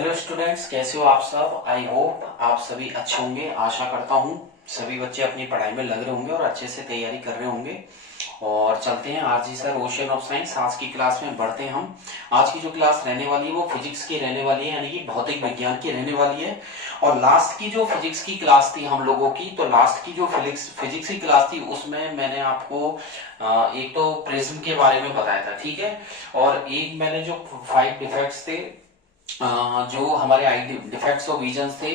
Hello students, कैसे हो आप सब। आई होप आप सभी अच्छे होंगे। आशा करता हूँ सभी बच्चे अपनी पढ़ाई में लग रहे होंगे और अच्छे से तैयारी कर रहे होंगे। और चलते हैं आज जी सर ओशन ऑफ साइंस आज की क्लास में बढ़ते हैं हम। आज की जो क्लास रहने वाली है वो फिजिक्स की रहने वाली है, यानी कि भौतिक विज्ञान की रहने वाली है। और लास्ट की जो फिजिक्स की क्लास थी हम लोगों की, तो लास्ट की जो फिजिक्स की क्लास थी उसमें मैंने आपको एक तो प्रिज्म के बारे में बताया था, ठीक है। और एक मैंने जो 5 डिफेक्ट्स थे, जो हमारे आई डिफेक्ट्स ऑफ विजन थे,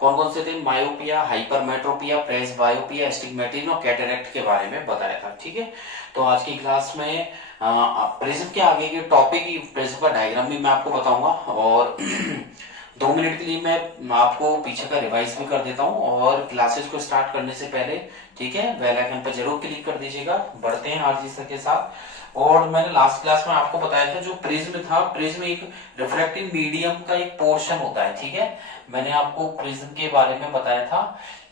कौन कौन से थे, मायोपिया, हाइपरमेट्रोपिया, प्रेस बायोपिया, एस्टिग्मेटिज्म और कैटरेक्ट के बारे में बताया था, ठीक है। तो आज की क्लास में प्रिज्म के आगे के टॉपिक, प्रिज्म का डायग्राम भी मैं आपको बताऊंगा और 2 मिनट के लिए मैं आपको पीछे का रिवाइज भी कर देता हूँ। और क्लासेस को स्टार्ट करने से पहले, ठीक है, बेल आइकन पर जरूर क्लिक कर दीजिएगा। बढ़ते हैं आज सर के साथ। और मैंने लास्ट क्लास में आपको बताया था जो प्रिज्म था, प्रिज्म एक रिफ्रैक्टिव मीडियम का एक पोर्शन होता है, ठीक है। मैंने आपको प्रिज्म के बारे में बताया था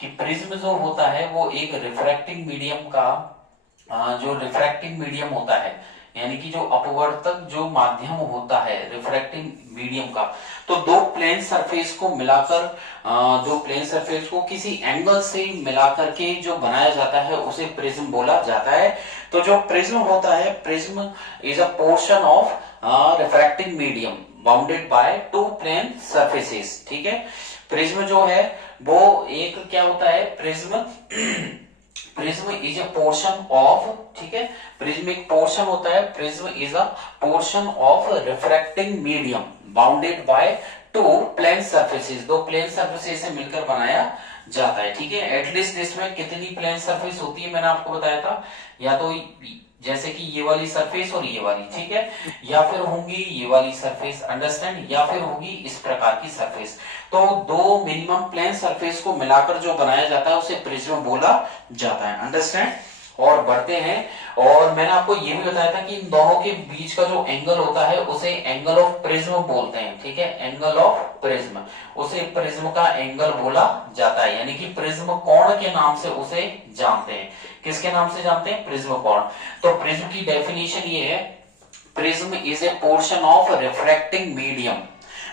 कि प्रिज्म जो होता है वो एक रिफ्रैक्टिव मीडियम का जो रिफ्रैक्टिव मीडियम होता है, यानी कि जो अपवर्तक जो माध्यम होता है रिफ्रैक्टिव मीडियम का, तो दो प्लेन सरफेस को मिलाकर, जो प्लेन सरफेस को किसी एंगल से मिलाकर के जो बनाया जाता है उसे प्रिज्म बोला जाता है। तो जो प्रिज्म होता है, prism is a portion of refractive medium bounded by two plane surfaces, ठीक है। प्रिज्म जो है वो एक क्या होता है, prism prism is a portion of, ठीक है, प्रिज्म एक पोर्शन होता है, prism is a portion of refracting medium bounded by two plane surfaces, दो प्लेन सरफेसेस से मिलकर बनाया जाता है, ठीक है। एटलीस्ट इसमें कितनी प्लेन सरफेस होती है मैंने आपको बताया था, या तो जैसे कि ये वाली सरफेस और ये वाली, ठीक है, या फिर होंगी ये वाली सरफेस, अंडरस्टैंड, या फिर होगी इस प्रकार की सरफेस। तो दो मिनिमम प्लेन सरफेस को मिलाकर जो बनाया जाता है उसे प्रिज्म बोला जाता है, अंडरस्टैंड। और बढ़ते हैं। और मैंने आपको ये भी बताया था कि इन दोनों के बीच का जो एंगल होता है उसे एंगल ऑफ प्रिज्म बोलते हैं, ठीक है, एंगल ऑफ प्रिज्म, उसे प्रिज्म का एंगल बोला जाता है, यानी कि प्रिज्म कोण के नाम से उसे जानते हैं। किसके नाम से जानते हैं? प्रिज्म कोण। तो प्रिज्म की डेफिनेशन ये है, prism is a portion of refracting medium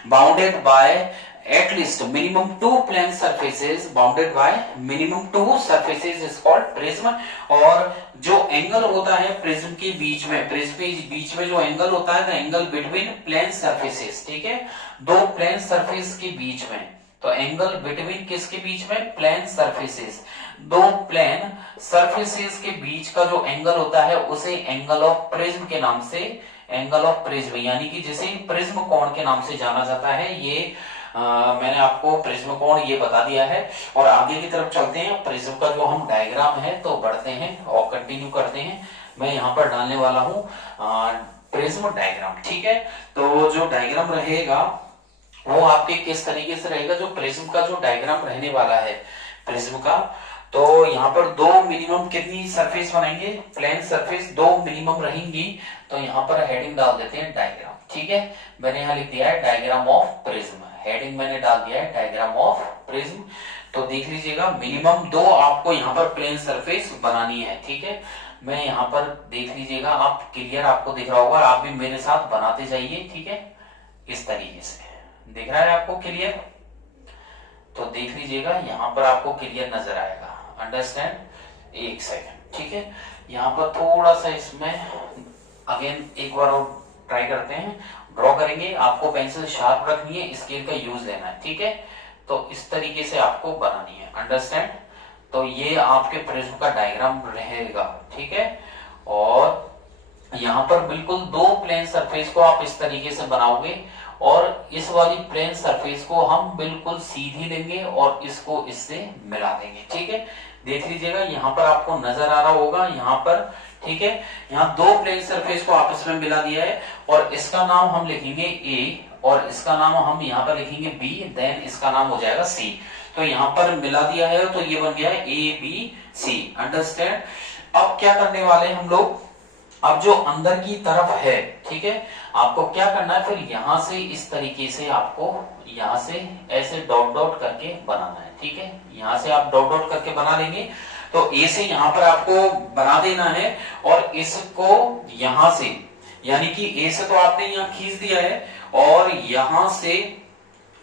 bounded bye at least minimum two plane surfaces bounded by minimum two surfaces is called prism। और जो एंगल होता है प्रिज्म के बीच में, प्रिज्म के बीच में जो एंगल होता है, एंगल बिटवीन प्लेन सरफेसेस, ठीक है, दो प्लेन सरफेस के बीच में। तो एंगल बिटवीन किसके बीच में? प्लेन सरफेसेस, दो प्लेन सरफेसेस के बीच का जो एंगल होता है उसे एंगल ऑफ प्रिज्म के नाम से, एंगल ऑफ प्रिज्म, यानी कि जिसे प्रिज्म कोण के नाम से जाना जाता है। ये मैंने आपको प्रिज्म कोण ये बता दिया है। और आगे की तरफ चलते हैं, प्रिज्म का जो हम डायग्राम है तो बढ़ते हैं और कंटिन्यू करते हैं। मैं यहाँ पर डालने वाला हूँ प्रिज्म डायग्राम, ठीक है। तो जो डायग्राम रहेगा वो आपके किस तरीके से रहेगा, जो प्रिज्म का जो डायग्राम रहने वाला है प्रिज्म का, तो यहाँ पर दो मिनिमम कितनी सरफेस बनाएंगे, प्लेन सरफेस दो मिनिमम रहेंगी। तो यहाँ पर हेडिंग डाल देते हैं डायग्राम, ठीक है। मैंने यहाँ लिख दिया है डायग्राम ऑफ प्रिज्म, हेडिंग मैंने डाल दिया है डायग्राम ऑफ प्रिज्म। तो देख लीजिएगा मिनिमम दो आपको यहाँ पर प्लेन सरफेस बनानी है, ठीक है। मैं यहाँ पर देख लीजिएगा, आप क्लियर आपको दिख रहा होगा, आप भी मेरे साथ बनाते जाइए, ठीक है, इस तरीके से दिख रहा है आपको क्लियर। तो देख लीजिएगा यहाँ पर आपको क्लियर नजर आएगा, अंडरस्टैंड। एक सेकंड, ठीक है, यहाँ पर थोड़ा सा इसमें अगेन एक बार और ट्राई करते हैं, ड्रॉ करेंगे। आपको पेंसिल शार्प रखनी है, स्केल का यूज लेना है, ठीक है। तो इस तरीके से आपको बनानी है, अंडरस्टैंड। तो ये आपके प्रिज्म का डायग्राम रहेगा, ठीक है। और यहाँ पर बिल्कुल दो प्लेन सरफेस को आप इस तरीके से बनाओगे और इस वाली प्लेन सरफेस को हम बिल्कुल सीधी लेंगे और इसको इससे मिला देंगे, ठीक है। देख लीजिएगा यहाँ पर आपको नजर आ रहा होगा, यहाँ पर, ठीक है, यहाँ दो प्लेन सरफेस को आपस में मिला दिया है और इसका नाम हम लिखेंगे ए और इसका नाम हम यहाँ पर लिखेंगे बी, देन इसका नाम हो जाएगा सी। तो यहाँ पर मिला दिया है तो ये बन गया है ए बी सी, अंडरस्टैंड। अब क्या करने वाले हम लोग, अब जो अंदर की तरफ है, ठीक है, आपको क्या करना है, फिर यहां से इस तरीके से आपको यहां से ऐसे डॉट डॉट करके बनाना है, ठीक है। यहां से आप डॉट डॉट करके बना लेंगे तो ए से यहां पर आपको बना देना है और इसको यहां से, यानी कि ए से तो आपने यहां खींच दिया है और यहां से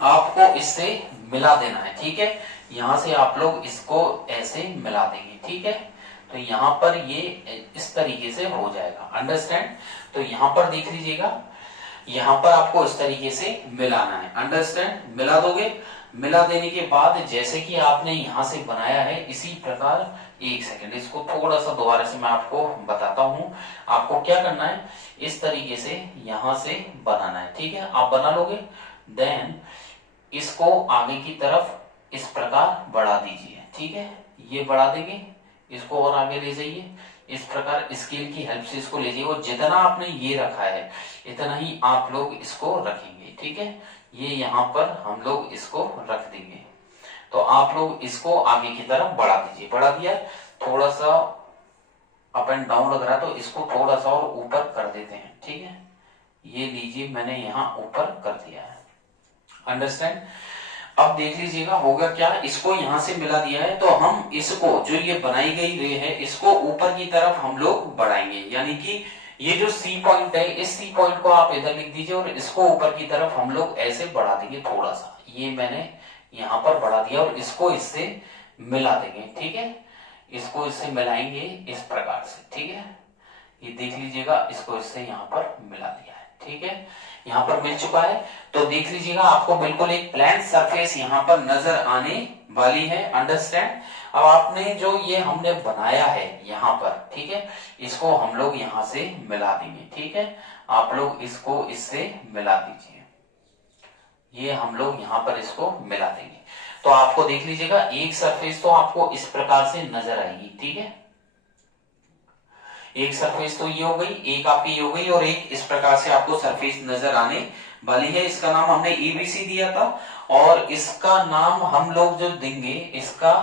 आपको इससे मिला देना है, ठीक है। यहां से आप लोग इसको ऐसे मिला देंगे, ठीक है। तो यहां पर ये इस तरीके से हो जाएगा, अंडरस्टैंड। तो यहां पर देख लीजिएगा, यहां पर आपको इस तरीके से मिलाना है, अंडरस्टैंड। मिला दोगे, मिला देने के बाद जैसे कि आपने यहां से बनाया है इसी प्रकार, एक सेकंड इसको थोड़ा सा दोबारा से मैं आपको बताता हूं। आपको क्या करना है, इस तरीके से यहां से बनाना है, ठीक है। आप बना लोगे, देन इसको आगे की तरफ इस प्रकार बढ़ा दीजिए, ठीक है। ये बढ़ा देंगे, इसको और आगे ले जाइए, इस प्रकार स्केल की हेल्प से इसको ले जाइए, और जितना आपने ये रखा है इतना ही आप लोग इसको रखेंगे, ठीक है। ये यहाँ पर हम लोग इसको रख देंगे। तो आप लोग इसको आगे की तरफ बढ़ा दीजिए, बढ़ा दिया, थोड़ा सा अप एंड डाउन लग रहा है तो इसको थोड़ा सा और ऊपर कर देते हैं, ठीक है। ये लीजिए, मैंने यहाँ ऊपर कर दिया है, अंडरस्टैंड। अब देख लीजिएगा होगा क्या, इसको यहां से मिला दिया है तो हम इसको, जो ये बनाई गई रे है, इसको ऊपर की तरफ हम लोग बढ़ाएंगे। यानी कि ये जो सी पॉइंट है, इस सी पॉइंट को आप इधर लिख दीजिए और इसको ऊपर की तरफ हम लोग ऐसे बढ़ा देंगे थोड़ा सा। ये मैंने यहां पर बढ़ा दिया और इसको इससे मिला देंगे, ठीक है। इसको इससे मिलाएंगे इस प्रकार से, ठीक है। ये देख लीजिएगा, इसको इससे यहाँ पर मिला दिया है, ठीक है। यहाँ पर मिल चुका है। तो देख लीजिएगा, आपको बिल्कुल एक प्लेन सरफेस यहाँ पर नजर आने वाली है, अंडरस्टैंड। अब आपने जो ये हमने बनाया है यहाँ पर, ठीक है, इसको हम लोग यहाँ से मिला देंगे, ठीक है। आप लोग इसको इससे मिला दीजिए, ये हम लोग यहाँ पर इसको मिला देंगे। तो आपको देख लीजिएगा, एक सरफेस तो आपको इस प्रकार से नजर आएगी, ठीक है। एक सरफेस तो ये हो गई, एक आपकी ये हो गई, और एक इस प्रकार से आपको सरफेस नजर आने वाली है। इसका नाम हमने एबीसी दिया था, और इसका नाम हम लोग जो देंगे, इसका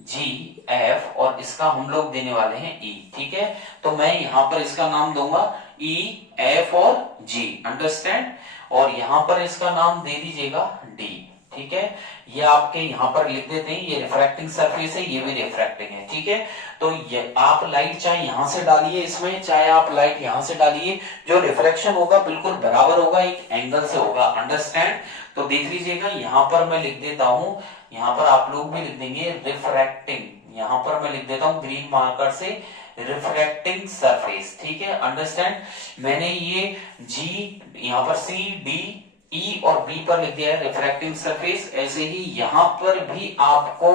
जी एफ, और इसका हम लोग देने वाले हैं ई, ठीक है। तो मैं यहां पर इसका नाम दूंगा ई, एफ और जी, अंडरस्टैंड। और यहां पर इसका नाम दे दीजिएगा डी, ठीक है। ये आपके यहां पर लिख देते हैं, ये रिफ्रैक्टिंग सरफेस है, ये भी रिफ्रैक्टिंग है, ठीक है। तो ये आप लाइट चाहे यहां से डालिए इसमें, चाहे आप लाइट यहां से डालिए, जो रिफ्रैक्शन होगा बिल्कुल बराबर होगा, एक एंगल से होगा, अंडरस्टैंड। तो देख लीजिएगा, यहां पर मैं लिख देता हूं, यहां पर आप लोग भी लिख देंगे रिफ्रैक्टिंग, यहां पर मैं लिख देता हूं ग्रीन मार्कर से रिफ्रैक्टिंग सरफेस, ठीक है, अंडरस्टैंड। मैंने ये जी यहां पर सी, डी, ई और बी पर लिख दिया है रिफ्रैक्टिंग सरफेस। ऐसे ही यहां पर भी आपको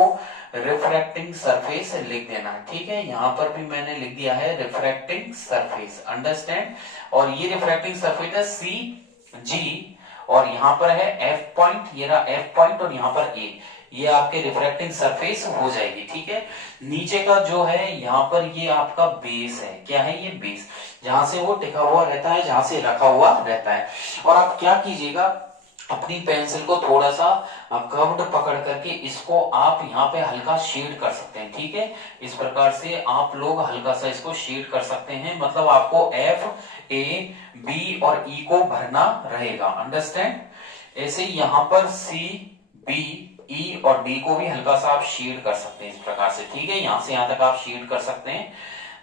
रिफ्रैक्टिंग सरफेस लिख देना है, ठीक है। यहां पर भी मैंने लिख दिया है रिफ्रैक्टिंग सरफेस, अंडरस्टैंड। और ये रिफ्रैक्टिंग सरफेस है सी, जी, और यहां पर है एफ पॉइंट, ये रहा एफ पॉइंट, और यहां पर ए, ये आपके रिफ्रैक्टिंग सरफेस हो जाएगी, ठीक है। नीचे का जो है यहाँ पर ये आपका बेस है, क्या है ये बेस, जहां से वो टिका हुआ रहता है, जहां से रखा हुआ रहता है। और आप क्या कीजिएगा, अपनी पेंसिल को थोड़ा सा कर्व्ड पकड़ करके इसको आप यहाँ पे हल्का शेड कर सकते हैं, ठीक है। इस प्रकार से आप लोग हल्का सा इसको शेड कर सकते हैं, मतलब आपको एफ, ए, बी और ई को भरना रहेगा, अंडरस्टैंड। ऐसे यहाँ पर सी, बी, ई और डी को भी हल्का सा आप शेड कर सकते हैं इस प्रकार से, ठीक है। यहां से यहां तक आप शेड कर सकते हैं।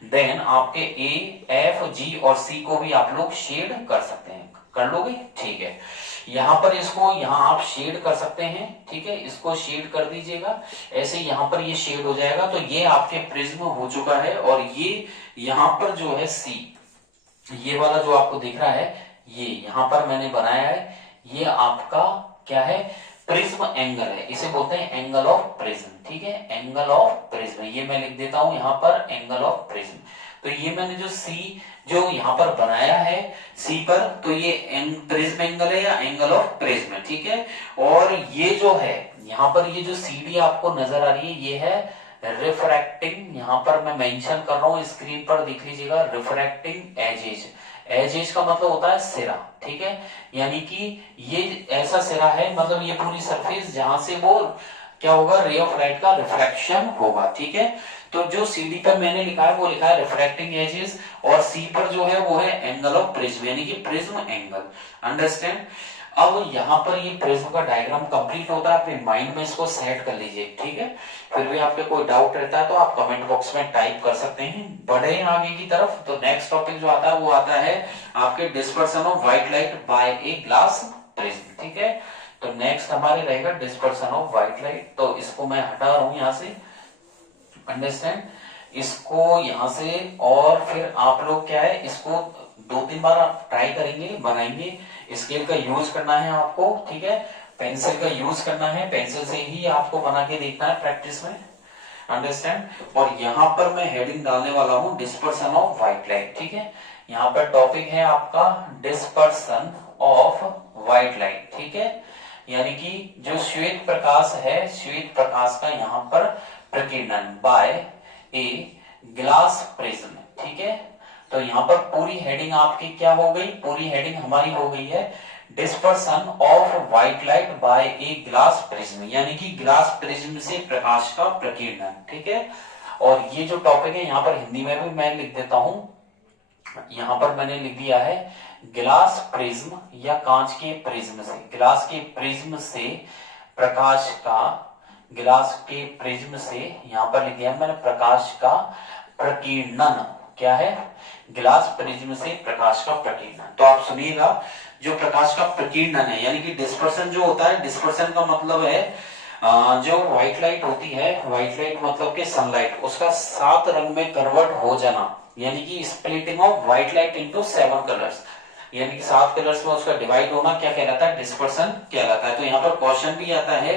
देन आपके ए, एफ, जी और सी को भी आप लोग शेड कर सकते हैं, कर लोगे, ठीक है। यहां पर इसको यहां आप शेड कर सकते हैं, ठीक है, इसको शेड कर दीजिएगा। ऐसे यहां पर ये शेड हो जाएगा, तो ये आपके प्रिज्म हो चुका है। और ये यहां पर जो है सी, ये वाला जो आपको दिख रहा है, ये यहां पर मैंने बनाया है, ये आपका क्या है, प्रिज्म एंगल है, इसे बोलते हैं एंगल ऑफ प्रिज्म, ठीक है, एंगल ऑफ प्रिज्म। ये मैं लिख देता हूं यहां पर एंगल ऑफ प्रिज्म। तो ये मैंने जो सी जो यहां पर बनाया है सी पर, तो ये प्रिज्म एंगल है या एंगल ऑफ प्रिज्म, ठीक है। और ये जो है यहां पर, ये जो सी डी आपको नजर आ रही है, ये है रिफ्रैक्टिंग, यहां पर मैं मेंशन कर रहा हूं स्क्रीन पर, देख लीजिएगा, रिफ्रैक्टिंग एजेज। एजेज का मतलब होता है सिरा, ठीक है। यानी कि ये ऐसा सिरा है, मतलब ये पूरी सरफेस जहां से वो क्या होगा, रे ऑफ लाइट का रिफ्रैक्शन होगा, ठीक है। तो जो सीडी पर मैंने लिखा है वो लिखा है रिफ्रैक्टिंग एजेस, और सी पर जो है वो है एंगल ऑफ प्रिज्म, यानी कि प्रिज्म एंगल, अंडरस्टैंड। अब यहाँ पर ये प्रिज्म का डायग्राम कंप्लीट होता है, अपने माइंड में इसको सेट कर लीजिए, ठीक है। फिर भी आपके कोई डाउट रहता है तो आप कमेंट बॉक्स में टाइप कर सकते हैं। बढ़े आगे की तरफ, तो नेक्स्ट टॉपिक जो आता है वो आता है आपके dispersion of white light by a glass prism, ठीक है। तो नेक्स्ट हमारे रहेगा डिस्पर्सन ऑफ व्हाइट लाइट। तो इसको मैं हटा रहा हूं यहां से, अंडरस्टैंड, इसको यहां से। और फिर आप लोग क्या है, इसको 2-3 बार आप ट्राई करेंगे, बनाएंगे। स्केल का यूज करना है आपको, ठीक है, पेंसिल का यूज करना है, पेंसिल से ही आपको बना के देखना है प्रैक्टिस में, अंडरस्टैंड। और यहाँ पर मैं हेडिंग डालने वाला हूं डिस्पर्सन ऑफ व्हाइट लाइट, ठीक है। यहाँ पर टॉपिक है आपका डिस्पर्सन ऑफ व्हाइट लाइट, ठीक है। यानी कि जो श्वेत प्रकाश है, श्वेत प्रकाश का यहाँ पर प्रकीर्णन बाय ए ग्लास प्रिज्म, ठीक है। तो यहाँ पर पूरी हेडिंग आपकी क्या हो गई, पूरी हेडिंग हमारी हो गई है dispersion of white light by a glass prism, यानी कि ग्लास प्रिज्म से प्रकाश का प्रकीर्णन, ठीक है। और ये जो टॉपिक है यहाँ पर हिंदी में भी मैं लिख देता हूं, यहाँ पर मैंने लिख दिया है ग्लास प्रिज्म या कांच के प्रिज्म से, ग्लास के प्रिज्म से प्रकाश का, ग्लास के प्रिज्म से यहाँ पर लिख दिया मैंने प्रकाश का प्रकीर्णन, क्या है, ग्लास प्रिज्म से प्रकाश का प्रकीर्णन। तो आप सुनिएगा, जो प्रकाश का प्रकीर्णन है यानी कि डिस्पर्सन जो होता है, डिस्पर्सन का मतलब है जो व्हाइट लाइट होती है, व्हाइट लाइट मतलब के सनलाइट, उसका 7 रंग में कन्वर्ट हो जाना, यानी कि splitting of white light into 7 colours, यानी कि 7 कलर्स में उसका डिवाइड होना क्या कहलाता है, डिस्पर्सन कहलाता है। तो यहाँ पर क्वेश्चन भी आता है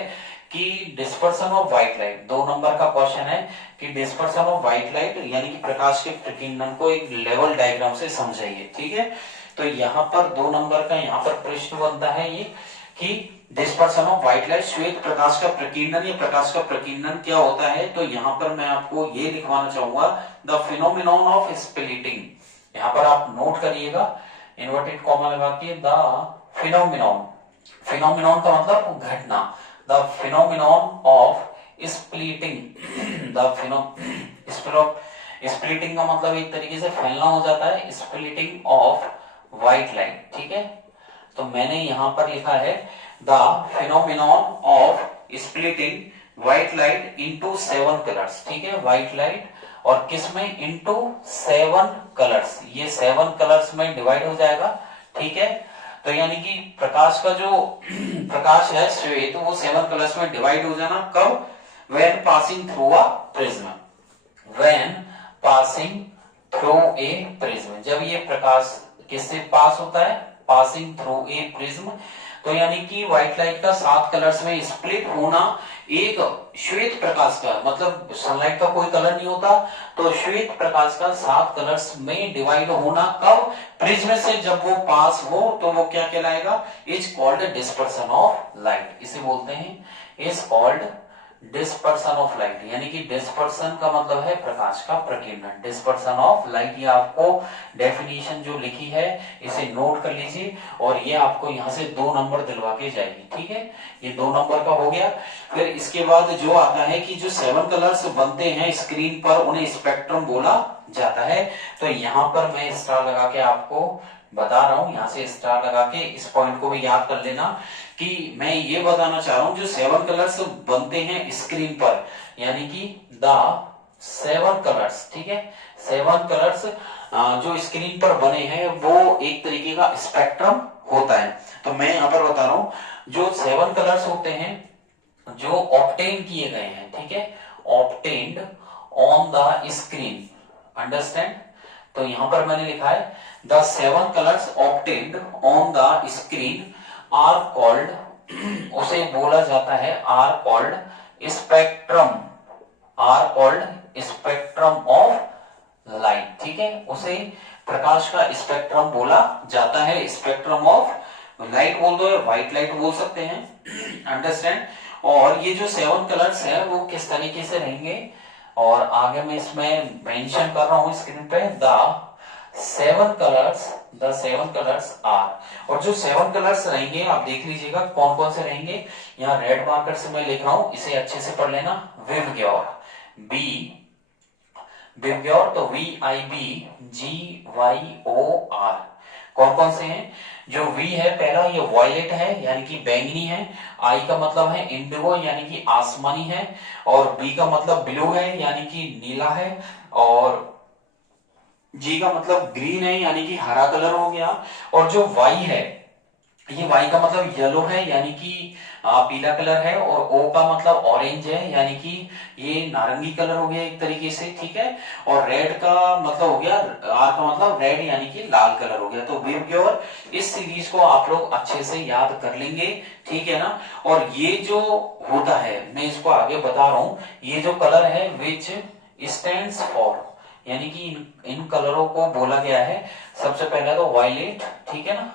कि dispersion of white light, 2 number का क्वेश्चन है कि डिस्पर्सन ऑफ व्हाइट लाइट यानी कि प्रकाश के प्रकीर्णन को एक लेवल डायग्राम से समझाइए, ठीक है। तो यहाँ पर 2 नंबर का यहाँ पर प्रश्न बनता है ये कि डिस्पर्सन ऑफ व्हाइट लाइट, श्वेत प्रकाश का प्रकीर्णन, ये प्रकाश का प्रकीर्णन क्या होता है। तो यहाँ पर मैं आपको ये लिखवाना चाहूंगा द फिनोमिनॉन ऑफ स्प्लिटिंग, यहाँ पर आप नोट करिएगा इन्वर्टेड कॉमा लगा के, द फिनोमिनॉन, फिनोमिनॉन का मतलब घटना, the phenomenon of splitting, splitting का मतलब एक तरीके से फैलना हो जाता है, स्प्लिटिंग ऑफ व्हाइट लाइट, ठीक है। तो मैंने यहां पर लिखा है the phenomenon of splitting white light into 7 colours, ठीक है, व्हाइट लाइट और किस में, इनटू 7 कलर्स, ये 7 कलर्स में डिवाइड हो जाएगा, ठीक है। तो यानी कि प्रकाश का जो प्रकाश है श्वेत, वो 7 कलर्स में डिवाइड हो जाना, कब, when passing through a prism, when passing through a prism, जब ये प्रकाश किससे पास होता है, पासिंग थ्रू ए प्रिज्म। तो यानी कि व्हाइट लाइट का 7 कलर्स में स्प्लिट होना, एक श्वेत प्रकाश का मतलब सनलाइट का कोई कलर नहीं होता, तो श्वेत प्रकाश का 7 कलर्स में डिवाइड होना, कब, प्रिज्म से जब वो पास हो, तो वो क्या कहलाएगा, is called dispersion of light, इसे बोलते हैं is called dispersion of light, यानी कि डिस्पर्सन का मतलब है प्रकाश का प्रकीर्णन, डिस्पर्सन ऑफ लाइट। ये आपको डेफिनेशन जो लिखी है इसे नोट कर लीजिए, और ये आपको यहाँ से 2 नंबर दिलवा के जाएगी, ठीक है, ये 2 नंबर का हो गया। फिर इसके बाद जो आता है कि जो 7 कलर्स बनते हैं स्क्रीन पर, उन्हें स्पेक्ट्रम बोला जाता है। तो यहाँ पर मैं स्टार लगा के आपको बता रहा हूं, यहाँ से स्टार लगा के इस पॉइंट को भी याद कर लेना कि मैं ये बताना चाह रहा हूं जो 7 कलर्स बनते हैं स्क्रीन पर, यानी कि द 7 कलर्स, ठीक है, 7 कलर्स जो स्क्रीन पर बने हैं वो एक तरीके का स्पेक्ट्रम होता है। तो मैं यहाँ पर बता रहा हूं जो 7 कलर्स होते हैं जो ऑब्टेन किए गए हैं, ठीक है, obtained on the screen, understand. तो यहां पर मैंने लिखा है the 7 colours obtained on the screen are called, उसे बोला जाता है are called spectrum, are called spectrum of light, ठीक है, उसे प्रकाश का स्पेक्ट्रम बोला जाता है, स्पेक्ट्रम ऑफ लाइट बोल दो या व्हाइट लाइट बोल सकते हैं, अंडरस्टैंड। और ये जो 7 कलर्स है वो किस तरीके से रहेंगे, और आगे मैं इसमें मेंशन कर रहा हूं स्क्रीन पे, द 7 कलर्स आर, और जो 7 कलर्स रहेंगे आप देख लीजिएगा कौन कौन से रहेंगे, यहाँ रेड मार्कर से मैं लिख रहा हूं, इसे अच्छे से पढ़ लेना, विवग्योर, बी विवग्योर, तो VIBGYOR, कौन कौन से हैं, जो V है पहला ये वॉयलेट है यानी कि बैंगनी है, I का मतलब है इंडिगो यानी कि आसमानी है, और B का मतलब ब्लू है यानी कि नीला है, और G का मतलब ग्रीन है यानी कि हरा कलर हो गया, और जो Y है ये Y का मतलब येलो है यानी कि पीला कलर है, और O का मतलब ऑरेंज है यानी कि ये नारंगी कलर हो गया एक तरीके से, ठीक है। और रेड का मतलब हो गया, R का मतलब रेड यानी कि लाल कलर हो गया। तो विवग्योर इस सीरीज को आप लोग अच्छे से याद कर लेंगे, ठीक है ना। और ये जो होता है, मैं इसको आगे बता रहा हूं, ये जो कलर है विच स्टैंड्स फॉर, यानी कि इन कलरों को बोला गया है। सबसे पहले तो वायलेट, ठीक है ना,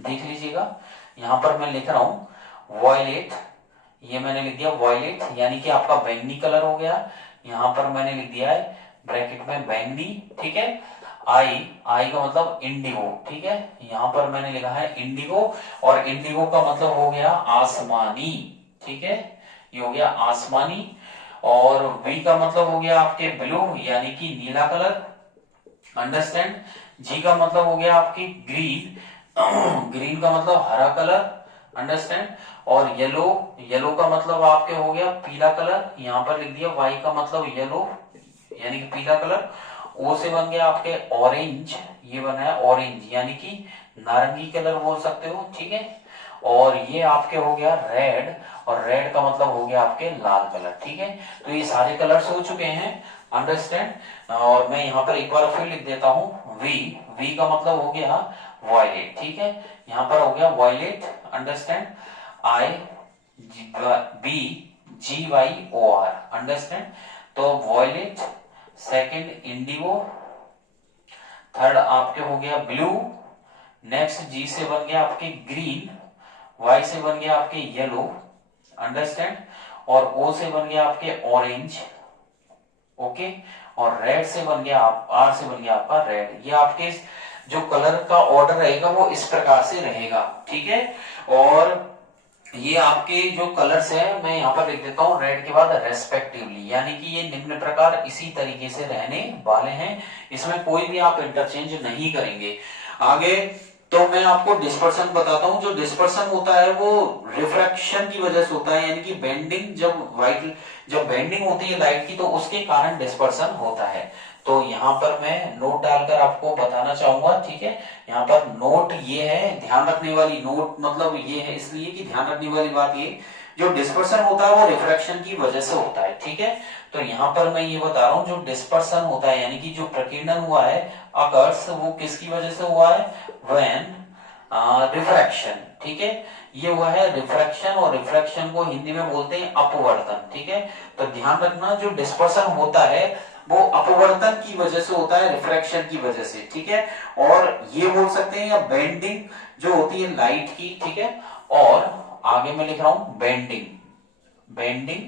देख लीजिएगा, यहां पर मैं लिख रहा हूं वॉयलेट, ये मैंने लिख दिया वॉयलेट यानी कि आपका बैंगनी कलर हो गया। यहां पर मैंने लिख दिया है ब्रैकेट में बैंगनी, ठीक है। आई, आई का मतलब इंडिगो, ठीक है, यहां पर मैंने लिखा है इंडिगो, और इंडिगो का मतलब हो गया आसमानी, ठीक है, ये हो गया आसमानी। और वी का मतलब हो गया आपके ब्लू यानी कि नीला कलर, अंडरस्टैंड। जी का मतलब हो गया आपकी ग्रीन, ग्रीन का मतलब हरा कलर, अंडरस्टैंड। और येलो, येलो का मतलब आपके हो गया पीला कलर, यहां पर लिख दिया वाई का मतलब येलो यानी कि पीला कलर। ओ से बन गया आपके ऑरेंज, ये बना है ऑरेंज यानी कि नारंगी कलर बोल सकते हो, ठीक है। और ये आपके हो गया रेड, और रेड का मतलब हो गया आपके लाल कलर, ठीक है। तो ये सारे कलर्स हो चुके हैं, अंडरस्टैंड। और मैं यहाँ पर एक बार फिर लिख देता हूँ वी, वी का मतलब हो गया वॉयलेट, ठीक है, यहाँ पर हो गया वॉयलेट, अंडरस्टैंड। आई बी जी वाई ओ आर, अंडरस्टैंड। तो वॉयलेट, सेकंड इंडिगो, थर्ड आपके हो गया ब्लू, नेक्स्ट जी से बन गया आपके ग्रीन, वाई से बन गया आपके येलो, अंडरस्टैंड। और ओ से बन गया आपके ऑरेंज, ओके। और रेड से बन गया आप, आर से बन गया आपका रेड। ये आपके जो कलर का ऑर्डर रहेगा वो इस प्रकार से रहेगा, ठीक है। और ये आपके जो कलर्स है मैं यहाँ पर लिख देता हूँ रेड के बाद रेस्पेक्टिवली, यानी कि ये निम्न प्रकार इसी तरीके से रहने वाले हैं, इसमें कोई भी आप इंटरचेंज नहीं करेंगे आगे। तो मैं आपको डिस्पर्सन बताता हूँ। जो डिस्पर्सन होता है वो रिफ्रैक्शन की वजह से होता है, यानी कि बेंडिंग, जब बेंडिंग होती है लाइट की तो उसके कारण डिस्पर्सन होता है। तो यहाँ पर मैं नोट डालकर आपको बताना चाहूंगा, ठीक है। यहाँ पर नोट ये है, ध्यान रखने वाली नोट मतलब ये है इसलिए कि ध्यान रखने वाली बात ये, जो डिस्पर्सन होता है वो रिफ्रैक्शन की वजह से होता है, ठीक है। तो यहाँ पर मैं ये बता रहा हूँ जो डिस्पर्सन होता है यानी कि जो प्रकीर्णन हुआ है अकर्स, वो किसकी वजह से हुआ है, व्हेन रिफ्रैक्शन, ठीक है, ये हुआ है रिफ्रैक्शन। और रिफ्रैक्शन को हिंदी में बोलते हैं अपवर्तन, ठीक है। तो ध्यान रखना जो डिस्पर्सन होता है वो अपवर्तन की वजह से होता है, रिफ्रैक्शन की वजह से, ठीक है। और ये बोल सकते हैं या बेंडिंग जो होती है लाइट की, ठीक है। और आगे मैं लिख रहा हूं बेंडिंग, बेंडिंग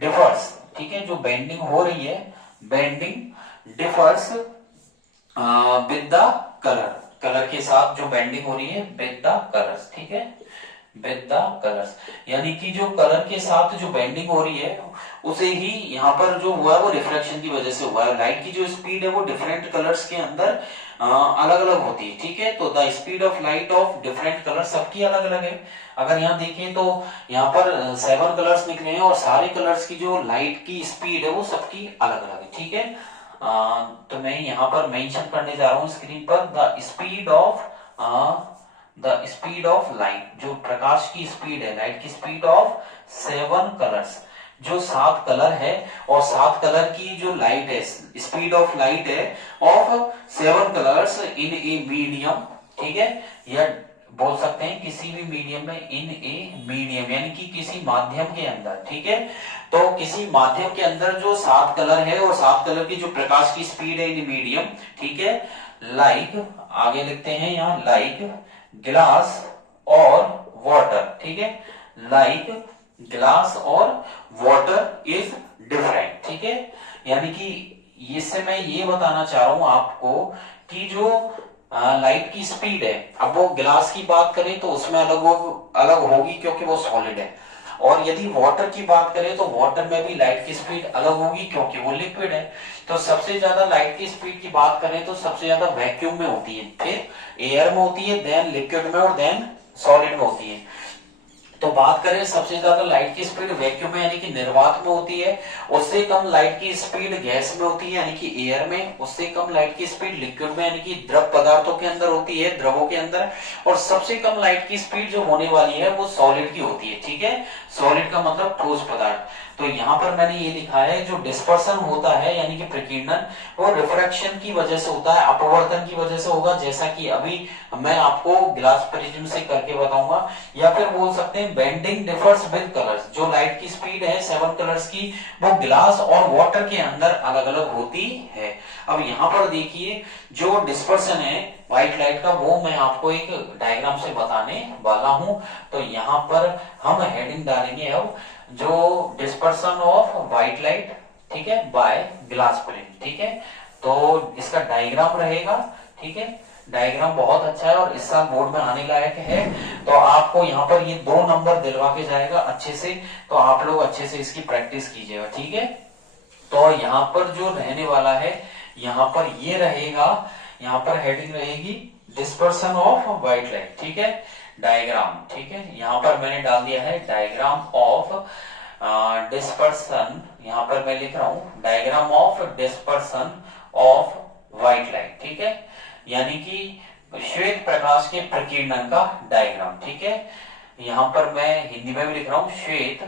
डिफर्स, ठीक है, जो बेंडिंग हो रही है, bending differs with the colour, colour के साथ जो बेंडिंग हो रही है विद द कलर्स, ठीक है, विद द कलर्स, यानी कि जो कलर के साथ जो बेंडिंग हो रही है उसे ही यहाँ पर जो हुआ है वो रिफ्लेक्शन की वजह से हुआ है। लाइट की जो स्पीड है वो डिफरेंट कलर्स के अंदर अलग अलग होती है, ठीक है। तो the speed of light of different colour सबकी अलग अलग है। अगर यहाँ देखें तो यहाँ पर 7 कलर्स निकले हैं और सारे कलर्स की जो लाइट की स्पीड है वो सबकी अलग अलग है, ठीक है। तो मैं यहाँ पर मेंशन करने जा रहा हूँ स्क्रीन पर द स्पीड ऑफ लाइट, जो प्रकाश की स्पीड है, लाइट की स्पीड ऑफ 7 कलर्स, जो 7 कलर है और 7 कलर की जो लाइट है, स्पीड ऑफ लाइट है of 7 colours in a medium, ठीक है, या बोल सकते हैं किसी भी मीडियम में, इन ए मीडियम यानी कि किसी माध्यम के अंदर, ठीक है। तो किसी माध्यम के अंदर जो 7 कलर है और 7 कलर की जो प्रकाश की स्पीड है इन मीडियम, ठीक है, लाइक, आगे लिखते हैं यहाँ लाइक ग्लास और वाटर, ठीक है, लाइक ग्लास और वाटर इज डिफरेंट, ठीक है। यानी कि इससे मैं ये बताना चाह रहा हूं आपको कि जो लाइट की स्पीड है, अब वो ग्लास की बात करें तो उसमें अलग होगी क्योंकि वो सॉलिड है। और यदि वाटर की बात करें तो वाटर में भी लाइट की स्पीड अलग होगी क्योंकि वो लिक्विड है। तो सबसे ज्यादा लाइट की स्पीड की बात करें तो सबसे ज्यादा वैक्यूम में होती है, फिर एयर में होती है, देन लिक्विड में और देन सॉलिड में होती है। तो बात करें सबसे ज्यादा लाइट की स्पीड वैक्यूम में यानी कि निर्वात में होती है, उससे कम लाइट की स्पीड गैस में होती है यानी कि एयर में, उससे कम लाइट की स्पीड लिक्विड में यानी कि द्रव पदार्थों के अंदर होती है, द्रवों के अंदर, और सबसे कम लाइट की स्पीड जो होने वाली है वो सॉलिड की होती है। ठीक है, सॉलिड का मतलब ठोस पदार्थ। तो यहाँ पर मैंने ये लिखा है जो डिस्पर्सन होता है यानी कि प्रकीर्णन, वो रिफ्रैक्शन की वजह से होता है, अपवर्तन की वजह से होगा, जैसा कि अभी मैं आपको ग्लास प्रिज्म से करके बताऊंगा। या फिर बोल सकते हैं बेंडिंग डिफर्स विद कलर्स, जो लाइट की स्पीड है 7 कलर्स की वो ग्लास और वाटर के अंदर अलग अलग होती है। अब यहाँ पर देखिए जो डिस्पर्सन है व्हाइट लाइट का वो मैं आपको एक डायग्राम से बताने वाला हूं। तो यहाँ पर हम हेडिंग डालेंगे अब जो डिस्पर्सन ऑफ व्हाइट लाइट, ठीक है, बाय ग्लास प्रिज्म। ठीक है, तो इसका डायग्राम रहेगा। ठीक है, डायग्राम बहुत अच्छा है और इस साल बोर्ड में आने लायक है। तो आपको यहाँ पर ये 2 नंबर दिलवा के जाएगा अच्छे से, तो आप लोग अच्छे से इसकी प्रैक्टिस कीजिएगा। ठीक है, तो यहाँ पर जो रहने वाला है यहाँ पर ये रहेगा, यहाँ पर हेडिंग रहेगी डिस्पर्सन ऑफ व्हाइट लाइट। ठीक है, डायग्राम। ठीक है, यहाँ पर मैंने डाल दिया है डायग्राम ऑफ डिस्पर्सन, यहाँ पर मैं लिख रहा हूं diagram of dispersion of white light. ठीक है, यानी कि श्वेत प्रकाश के प्रकीर्णन का डायग्राम। ठीक है, यहाँ पर मैं हिंदी में भी लिख रहा हूं श्वेत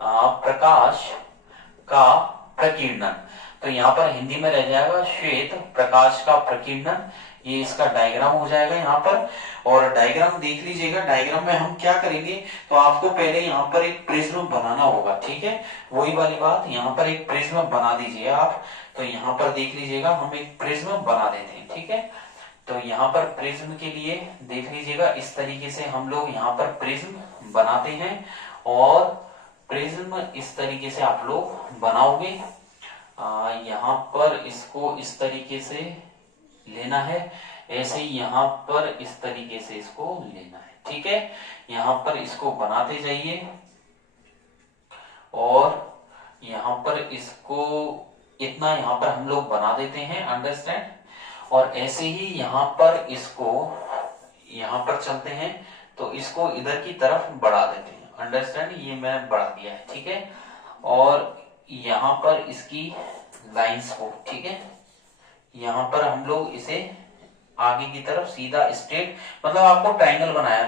प्रकाश का प्रकीर्णन, तो यहाँ पर हिंदी में रह जाएगा श्वेत प्रकाश का प्रकीर्णन, ये इसका डायग्राम हो जाएगा यहाँ पर। और डायग्राम देख लीजिएगा, डायग्राम में हम क्या करेंगे, तो आपको पहले यहाँ पर एक प्रिज्म बनाना होगा। ठीक है, वही वाली बात, यहाँ पर एक प्रिज्म बना दीजिए आप। तो यहाँ पर देख लीजिएगा हम एक प्रिज्म बना देते हैं। ठीक है, तो यहाँ पर प्रिज्म के लिए देख लीजिएगा इस तरीके से हम लोग यहाँ पर प्रिज्म बनाते हैं, और प्रिज्म इस तरीके से आप लोग बनाओगे। यहाँ पर इसको इस तरीके से लेना है, ऐसे ही यहाँ पर इस तरीके से इसको लेना है। ठीक है, यहाँ पर इसको बनाते जाइए और यहाँ पर इसको इतना यहाँ पर हम लोग बना देते हैं, अंडरस्टैंड। और ऐसे ही यहाँ पर इसको यहाँ पर चलते हैं तो इसको इधर की तरफ बढ़ा देते हैं, अंडरस्टैंड, ये मैंने बढ़ा दिया है। ठीक है, और यहाँ पर इसकी लाइंस को, ठीक है, यहाँ पर हम लोग इसे आगे की तरफ सीधा स्ट्रेट, मतलब आपको ट्रायंगल बनाया,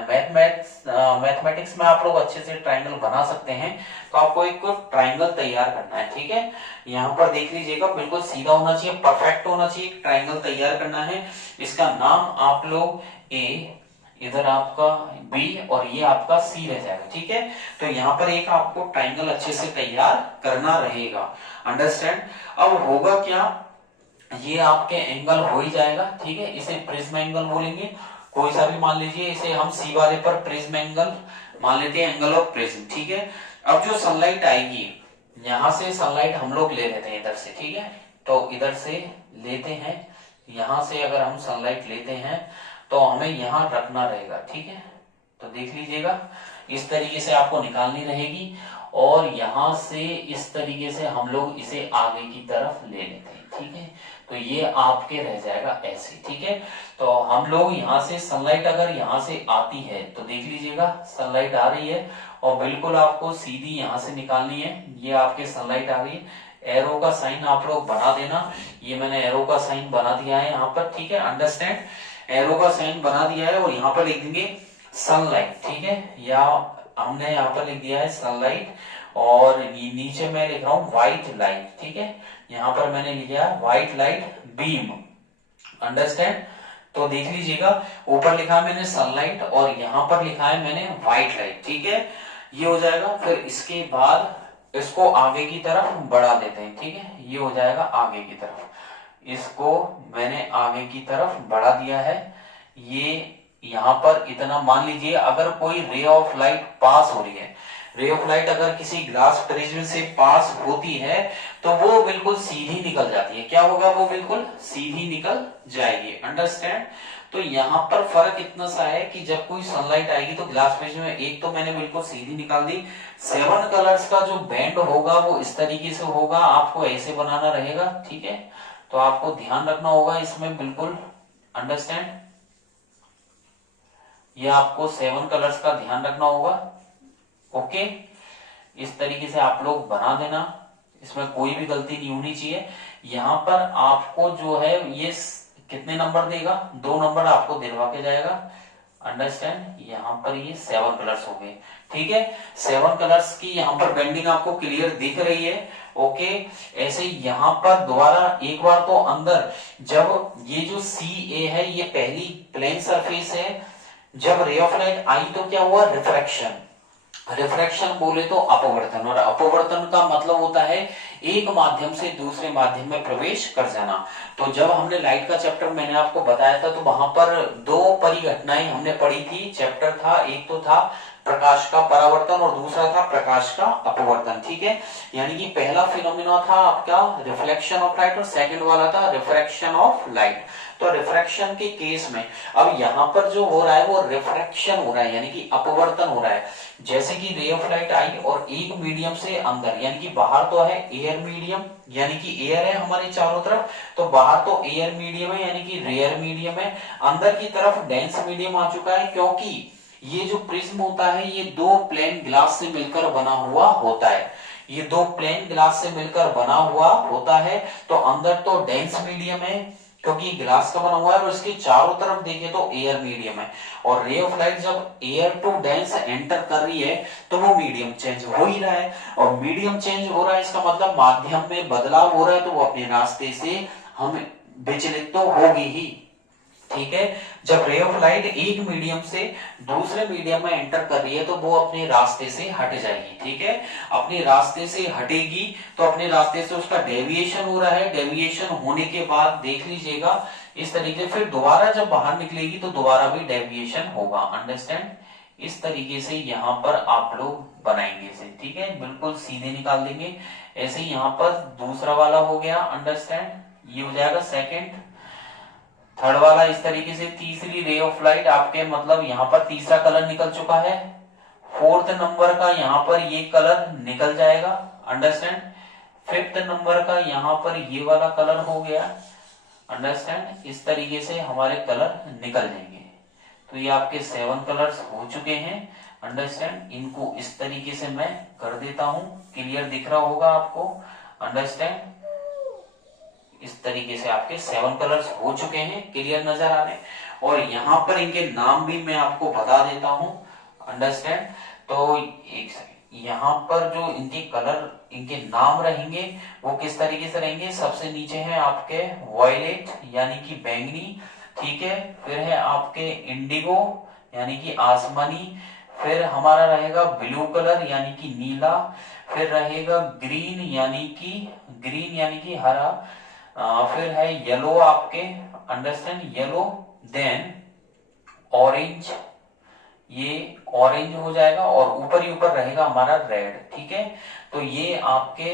मैथमेटिक्स में आप लोग अच्छे से ट्रायंगल बना सकते हैं, तो आपको एक ट्रायंगल तैयार करना है। ठीक है, यहाँ पर देख लीजिएगा बिल्कुल सीधा होना चाहिए, परफेक्ट होना चाहिए, ट्रायंगल तैयार करना है। इसका नाम आप लोग ए, इधर आपका बी और ये आपका सी रह जाएगा। ठीक है, तो यहाँ पर एक आपको ट्रायंगल अच्छे से तैयार करना रहेगा, अंडरस्टैंड। अब होगा क्या, ये आपके एंगल हो ही जाएगा। ठीक है, इसे प्रिज्म एंगल बोलेंगे, कोई सा भी मान लीजिए, इसे हम सी वाले पर प्रिज्म एंगल मान लेते हैं, एंगल ऑफ प्रिज्म। ठीक है, अब जो सनलाइट आएगी यहां से सनलाइट हम लोग ले लेते हैं इधर से। ठीक है, तो इधर से लेते हैं, यहां से अगर हम सनलाइट लेते हैं तो हमें यहां रखना रहेगा। ठीक है, तो देख लीजिएगा इस तरीके से आपको निकालनी रहेगी, और यहां से इस तरीके से हम लोग इसे आगे की तरफ ले लेते हैं। ठीक है, तो ये आपके रह जाएगा ऐसे। ठीक है, तो हम लोग यहाँ से सनलाइट अगर यहाँ से आती है तो देख लीजिएगा सनलाइट आ रही है, और बिल्कुल आपको सीधी यहाँ से निकालनी है, ये आपके सनलाइट आ गई। एरो का साइन आप लोग बना देना, ये मैंने एरो का साइन बना दिया है यहाँ पर। ठीक है, अंडरस्टैंड, एरो का साइन बना दिया है, और यहाँ पर लिख देंगे सनलाइट। ठीक है, या हमने यहाँ पर लिख दिया है सनलाइट, और नीचे मैं लिख रहा हूँ व्हाइट लाइट। ठीक है, यहाँ पर मैंने लिखा है व्हाइट लाइट बीम, अंडरस्टैंड। तो देख लीजिएगा ऊपर लिखा है मैंने सनलाइट और यहाँ पर लिखा है मैंने व्हाइट लाइट। ठीक है, ये हो जाएगा। फिर इसके बाद इसको आगे की तरफ बढ़ा देते हैं। ठीक है, ये हो जाएगा आगे की तरफ, इसको मैंने आगे की तरफ बढ़ा दिया है। ये यहाँ पर इतना मान लीजिए, अगर कोई रे ऑफ लाइट पास हो रही है, रे ऑफ लाइट अगर किसी ग्लास प्रिज्म से पास होती है तो वो बिल्कुल सीधी निकल जाती है। क्या होगा, वो बिल्कुल सीधी निकल जाएगी, अंडरस्टैंड। तो यहाँ पर फर्क इतना सा है कि जब कोई सनलाइट आएगी तो ग्लास प्रिज्म में एक तो मैंने बिल्कुल सीधी निकाल दी, 7 कलर्स का जो बैंड होगा वो इस तरीके से होगा, आपको ऐसे बनाना रहेगा। ठीक है, तो आपको ध्यान रखना होगा इसमें बिल्कुल, अंडरस्टैंड, ये आपको 7 कलर्स का ध्यान रखना होगा। ओके, इस तरीके से आप लोग बना देना, इसमें कोई भी गलती नहीं होनी चाहिए। यहाँ पर आपको जो है ये कितने नंबर देगा, 2 नंबर आपको दिलवा के जाएगा, अंडरस्टैंड। यहाँ पर ये 7 कलर्स हो गए, ठीक है। 7 कलर्स की यहाँ पर बेंडिंग आपको क्लियर दिख रही है, ओके। ऐसे यहाँ पर दोबारा एक बार तो अंदर, जब ये जो सी ए है ये पहली प्लेन सरफेस है, जब रे ऑफ लाइट आई तो क्या हुआ, रिफ्रैक्शन। रिफ्रैक्शन बोले तो अपवर्तन, और अपवर्तन का मतलब होता है एक माध्यम से दूसरे माध्यम में प्रवेश कर जाना। तो जब हमने लाइट का चैप्टर मैंने आपको बताया था, तो वहां पर 2 परिघटनाएं हमने पढ़ी थी। चैप्टर था, एक तो था प्रकाश का परावर्तन और दूसरा था प्रकाश का अपवर्तन, ठीक है। यानी कि पहला फिनोमिना था आपका रिफ्लेक्शन ऑफ लाइट और सेकंड वाला था रिफ्रैक्शन ऑफ लाइट। तो रिफ्रैक्शन के केस में अब यहाँ पर जो हो रहा है वो रिफ्रैक्शन हो रहा है, यानी कि अपवर्तन हो रहा है। जैसे कि रे ऑफ लाइट आई और एक मीडियम से अंदर, यानी कि बाहर तो है एयर मीडियम, यानी कि एयर है हमारे चारों तरफ, तो बाहर तो एयर मीडियम है यानी कि रेयर मीडियम है, अंदर की तरफ डेंस मीडियम आ चुका है। क्योंकि ये जो प्रिज्म होता है ये 2 प्लेन ग्लास से मिलकर बना हुआ होता है, ये 2 प्लेन ग्लास से मिलकर बना हुआ होता है। तो अंदर तो डेंस मीडियम है क्योंकि ग्लास का बना हुआ है, और इसके चारों तरफ देखें तो एयर मीडियम है। और रे ऑफ लाइट जब एयर टू डेंस एंटर कर रही है तो वो मीडियम चेंज हो ही रहा है, और मीडियम चेंज हो रहा है इसका मतलब माध्यम में बदलाव हो रहा है, तो वो अपने रास्ते से हम विचलित तो होगी ही, ठीक है। जब रे ऑफ लाइट एक मीडियम से दूसरे मीडियम में एंटर कर रही है तो वो अपने रास्ते से हट जाएगी, ठीक है। अपने रास्ते से हटेगी तो अपने रास्ते से उसका डेविएशन हो रहा है, डेविएशन होने के बाद देख लीजिएगा इस तरीके, फिर दोबारा जब बाहर निकलेगी तो दोबारा भी डेविएशन होगा, अंडरस्टैंड। इस तरीके से यहाँ पर आप लोग बनाएंगे इसे, ठीक है, बिल्कुल सीधे निकाल देंगे। ऐसे ही यहाँ पर दूसरा वाला हो गया, अंडरस्टैंड, ये हो जाएगा सेकेंड। थर्ड वाला इस तरीके से, तीसरी रे ऑफ लाइट आपके मतलब यहाँ पर तीसरा कलर निकल चुका है, 4th नंबर का यहाँ पर ये कलर निकल जाएगा, अंडरस्टैंड। 5th नंबर का यहाँ पर ये वाला कलर हो गया, अंडरस्टैंड। इस तरीके से हमारे कलर निकल जाएंगे। तो ये आपके 7 कलर्स हो चुके हैं, अंडरस्टैंड। इनको इस तरीके से मैं कर देता हूं, क्लियर दिख रहा होगा आपको, अंडरस्टैंड। इस तरीके से आपके 7 कलर्स हो चुके हैं, क्लियर नजर आ रहे हैं। और यहाँ पर इनके नाम भी मैं आपको बता देता हूं, अंडरस्टैंड। तो एक यहाँ पर जो इनके कलर, इनके नाम रहेंगे वो किस तरीके से रहेंगे। सबसे नीचे है आपके वॉयलेट यानी कि बैंगनी, ठीक है। फिर है आपके इंडिगो यानी कि आसमानी, फिर हमारा रहेगा ब्लू कलर यानी कि नीला, फिर रहेगा ग्रीन यानी कि हरा, फिर है येलो आपके, अंडरस्टैंड, येलो। देन ऑरेंज, ये ऑरेंज हो जाएगा, और ऊपर ही ऊपर रहेगा हमारा रेड, ठीक है। तो ये आपके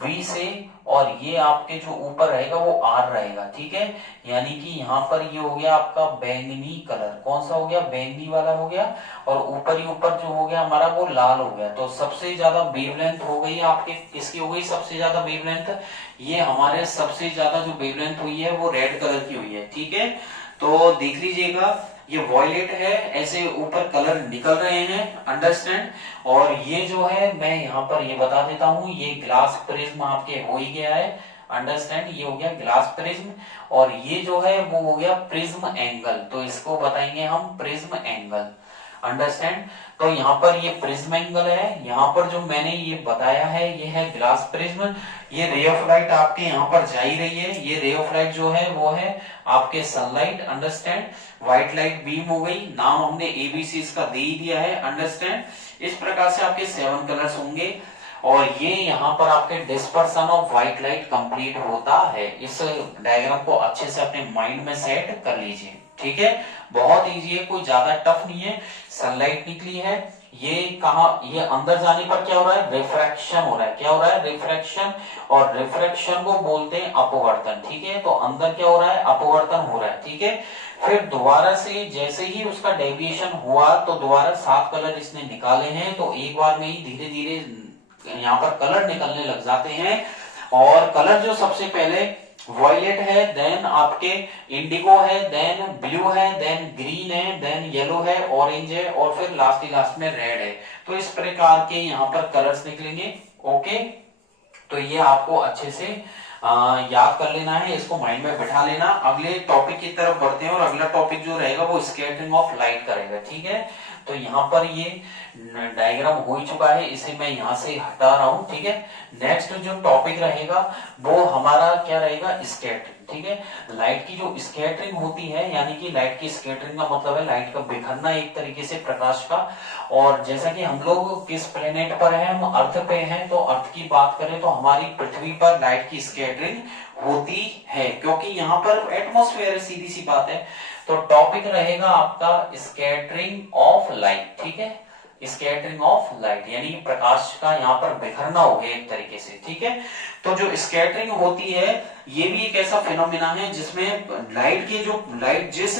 वी से, और ये आपके जो ऊपर रहेगा वो आर रहेगा, ठीक है। यानी कि यहाँ पर ये हो गया आपका बैंगनी कलर, कौन सा हो गया, बैंगनी वाला हो गया, और ऊपर ही ऊपर जो हो गया हमारा वो लाल हो गया। तो सबसे ज्यादा वेवलेंथ हो गई आपके, इसकी हो गई सबसे ज्यादा वेवलेंथ। ये हमारे सबसे ज्यादा जो वेवलेंथ हुई है वो रेड कलर की हुई है, ठीक है। तो देख लीजिएगा ये वॉयलेट है, ऐसे ऊपर कलर निकल रहे हैं, अंडरस्टैंड। और ये जो है मैं यहाँ पर ये बता देता हूँ, ये ग्लास प्रिज्म आपके हो ही गया है, अंडरस्टैंड। ये हो गया ग्लास प्रिज्म, और ये जो है वो हो गया प्रिज्म एंगल, तो इसको बताएंगे हम प्रिज्म एंगल, अंडरस्टैंड। तो यहाँ पर ये प्रिज्म एंगल है, यहाँ पर जो मैंने ये बताया है ये है ग्लास प्रिज्म। ये रे ऑफ लाइट आपके यहाँ पर जा ही रही है, ये रे ऑफ लाइट जो है वो है आपके sunlight, understand. White light beam हो गई, नाम हमने एबीसी इसका दे ही दिया है, अंडरस्टैंड। इस प्रकार से आपके 7 कलर्स होंगे, और ये यहाँ पर आपके dispersion of white light complete होता है। इस डायग्राम को अच्छे से अपने माइंड में सेट कर लीजिए, ठीक है। बहुत इजी है, कोई ज्यादा टफ नहीं है। सनलाइट निकली है, ये कहा, ये अंदर जाने पर क्या हो रहा है, रिफ्रैक्शन हो रहा है। क्या हो रहा है, रिफ्रैक्शन, और रिफ्रैक्शन को बोलते हैं अपवर्तन, ठीक है। तो अंदर क्या हो रहा है, अपवर्तन हो रहा है, ठीक है। फिर दोबारा से जैसे ही उसका डेविएशन हुआ तो दोबारा 7 कलर इसने निकाले हैं, तो एक बार में ही धीरे धीरे यहाँ पर कलर निकलने लग जाते हैं। और कलर जो सबसे पहले वॉयलेट है, देन आपके इंडिगो है, देन ब्लू है, देन ग्रीन है, देन येलो है, ऑरेंज है, और फिर लास्ट में रेड है। तो इस प्रकार के यहाँ पर कलर्स निकलेंगे। ओके, तो ये आपको अच्छे से याद कर लेना है, इसको माइंड में बिठा लेना। अगले टॉपिक की तरफ बढ़ते हैं, और अगला टॉपिक जो रहेगा वो स्कैटरिंग ऑफ लाइट का रहेगा। ठीक है, तो यहाँ पर ये डायग्राम हो ही चुका है, इसे मैं यहाँ से हटा रहा हूँ। ठीक है, नेक्स्ट जो टॉपिक रहेगा वो हमारा क्या रहेगा, स्कैटरिंग। ठीक है, लाइट की जो स्कैटरिंग होती है, यानी कि लाइट की स्कैटरिंग का मतलब है लाइट का बिखरना एक तरीके से प्रकाश का। और जैसा कि हम लोग किस प्लेनेट पर हैं, हम अर्थ पे हैं, तो अर्थ की बात करें तो हमारी पृथ्वी पर लाइट की स्कैटरिंग होती है, क्योंकि यहाँ पर एटमॉस्फेयर है, सीधी सी बात है। तो टॉपिक रहेगा आपका स्कैटरिंग ऑफ लाइट। ठीक है, स्कैटरिंग ऑफ लाइट यानी प्रकाश का यहाँ पर बिखरना हो गया एक तरीके से। ठीक है, तो जो स्कैटरिंग होती है ये भी एक ऐसा फिनोमिना है जिसमें लाइट जिस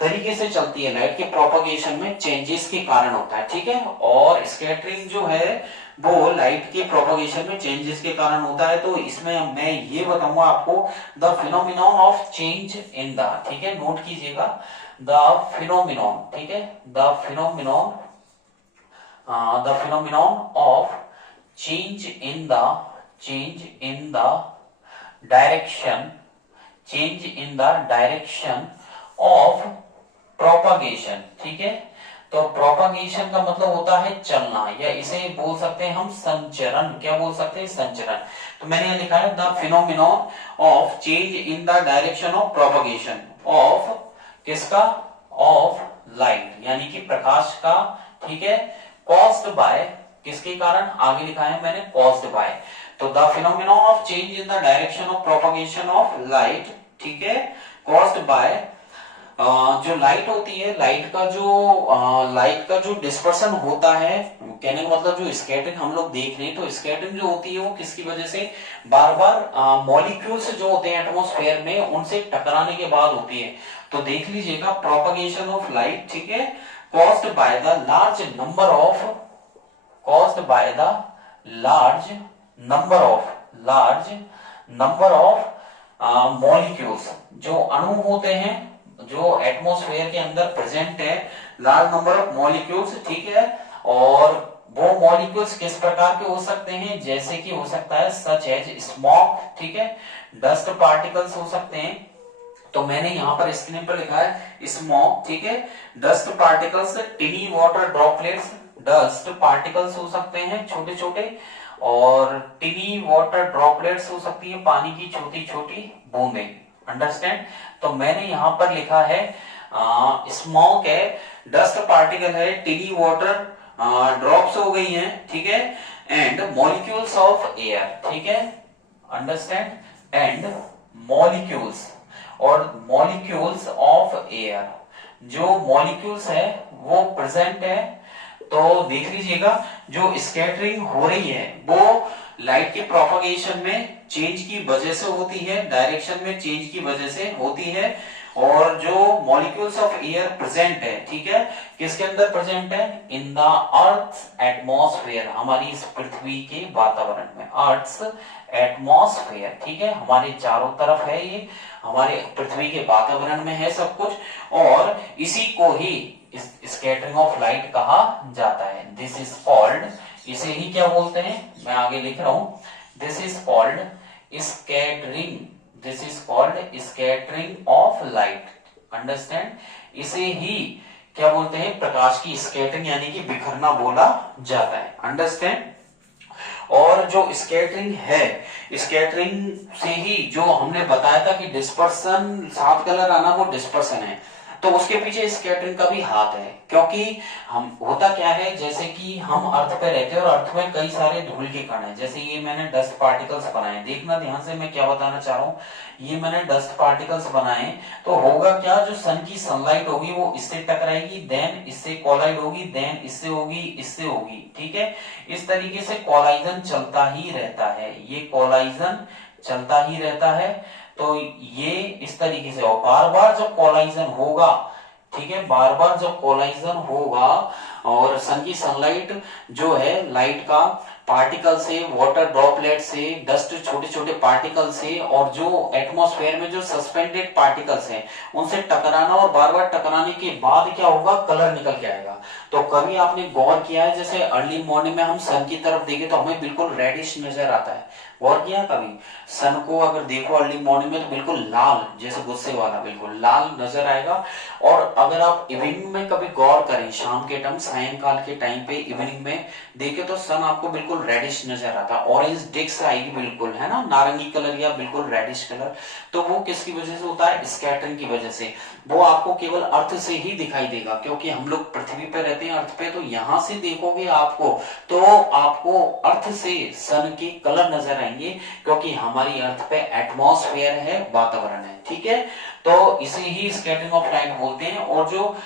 तरीके से चलती है, लाइट के प्रोपगेशन में चेंजेस के कारण होता है। ठीक है, और स्कैटरिंग जो है वो लाइट के प्रोपगेशन में चेंजेस के कारण होता है। तो इसमें मैं ये बताऊंगा आपको the phenomenon of change in the, ठीक है, नोट कीजिएगा, द फिनोमिनॉन। ठीक है, the phenomenon of change in the direction of propagation. ठीक है, तो प्रोपगेशन का मतलब होता है चलना, या इसे बोल सकते हैं हम संचरण। क्या बोल सकते हैं, संचरण। तो मैंने यहां लिखा है the phenomenon of change in the direction of propagation of किसका, ऑफ लाइट यानी कि प्रकाश का। ठीक है, कॉज्ड बाय, किसके कारण, आगे लिखा है मैंने कॉज्ड बाय। तो the phenomenon of change in the direction of propagation of light, ठीक है, कॉज्ड बाय, जो लाइट होती है, लाइट का जो डिस्पर्सन होता है, कहने का मतलब जो स्कैटरिंग हम लोग देख रहे हैं, तो स्कैटरिंग जो होती है वो किसकी वजह से, बार बार मॉलिक्यूल्स जो होते हैं एटमॉस्फेयर में उनसे टकराने के बाद होती है। तो देख लीजिएगा, प्रोपगेशन ऑफ लाइट, ठीक है, caused by the large number of molecules, जो अणु होते हैं जो एटमॉस्फेयर के अंदर प्रेजेंट है, लार्ज नंबर ऑफ मॉलिक्यूल्स। ठीक है, और वो मॉलिक्यूल्स किस प्रकार के हो सकते हैं, जैसे कि हो सकता है सच एज स्मॉक, ठीक है, डस्ट पार्टिकल्स हो सकते हैं। तो मैंने यहां पर स्क्रीन पर लिखा है स्मॉक, ठीक है, dust particles, टिनी water droplets, dust particles हो सकते हैं छोटे छोटे, और टिनी वाटर ड्रॉपलेट्स हो सकती है पानी की छोटी छोटी बूंदें। अंडरस्टैंड। तो मैंने यहां पर लिखा है स्मॉक है, डस्ट पार्टिकल है, टिनी वाटर ड्रॉप्स हो गई हैं, ठीक है, एंड मॉलिक्यूल्स ऑफ एयर, ठीक है, अंडरस्टैंड, एंड मॉलिक्यूल्स, और मॉलिक्यूल्स ऑफ एयर, जो मॉलिक्यूल्स है वो प्रेजेंट है। तो देख लीजिएगा, जो स्कैटरिंग हो रही है वो लाइट के प्रोपगेशन में चेंज की वजह से होती है, डायरेक्शन में चेंज की वजह से होती है। और जो मॉलिक्यूल्स ऑफ एयर प्रेजेंट है, ठीक है, किसके अंदर प्रेजेंट है, इन द अर्थ एटमॉस्फेयर, हमारी इस पृथ्वी के वातावरण में, अर्थ एटमॉस्फेयर, ठीक है, हमारे चारों तरफ है, ये हमारे पृथ्वी के वातावरण में है सब कुछ, और इसी को ही स्कैटरिंग ऑफ लाइट कहा जाता है। दिस इज कॉल्ड, इसे ही क्या बोलते हैं, मैं आगे लिख रहा हूं, this is called scattering of light. Understand, इसे ही क्या बोलते हैं, प्रकाश की स्कैटरिंग यानी कि बिखरना बोला जाता है। अंडरस्टैंड। और जो स्कैटरिंग है, स्कैटरिंग से ही जो हमने बताया था कि डिस्पर्सन, 7 कलर आना वो डिस्पर्सन है, तो उसके पीछे स्कैटरिंग का भी हाथ है। क्योंकि हम, होता क्या है, जैसे कि हम अर्थ पे रहते हैं और अर्थ में कई सारे धूल के कण हैं, जैसे ये मैंने डस्ट पार्टिकल्स बनाए, देखना ध्यान से मैं क्या बताना चाह रहा हूँ, ये मैंने डस्ट पार्टिकल्स बनाए, तो होगा क्या, जो सन की सनलाइट होगी वो इससे टकराएगी, देन इससे कोलाइड होगी, देन इससे होगी, इससे होगी, ठीक है, इस तरीके से कोलाइजन चलता ही रहता है, ये कोलाइजन चलता ही रहता है। तो ये इस तरीके से, और बार बार जब कोलाइजन होगा, ठीक है, बार बार जब कोलाइजन होगा और सन की सनलाइट जो है, लाइट का पार्टिकल से, वाटर ड्रॉपलेट से, डस्ट छोटे छोटे पार्टिकल से, और जो एटमॉस्फेयर में जो सस्पेंडेड पार्टिकल्स हैं उनसे टकराना, और बार बार टकराने के बाद क्या होगा, कलर निकल के आएगा। तो कभी आपने गौर किया है, जैसे अर्ली मॉर्निंग में हम सन की तरफ देखें तो हमें बिल्कुल रेडिश नजर आता है, गौर किया कभी? सन को अगर देखो अर्ली मॉर्निंग में तो बिल्कुल लाल, जैसे गुस्से वाला बिल्कुल लाल नजर आएगा। और अगर आप इवनिंग में कभी गौर करें, शाम के टाइम, सायंकाल के टाइम पे इवनिंग में देखे तो सन आपको बिल्कुल रेडिश नजर आता है, ऑरेंज डिस्क आएगी बिल्कुल, है ना, नारंगी कलर या बिल्कुल रेडिश कलर। तो वो किसकी वजह से होता है, स्कैटरिंग की वजह से। वो आपको केवल अर्थ से ही दिखाई देगा, क्योंकि हम लोग पृथ्वी पे रहते हैं, अर्थ पे, तो यहां से देखोगे आपको तो आपको अर्थ से सन के कलर नजर आएंगे, क्योंकि हमारी अर्थ पे एटमॉस्फेयर है, वातावरण है, ठीक है। तो इसे ही स्कैटरिंग ऑफ लाइट बोलते हैं। और जो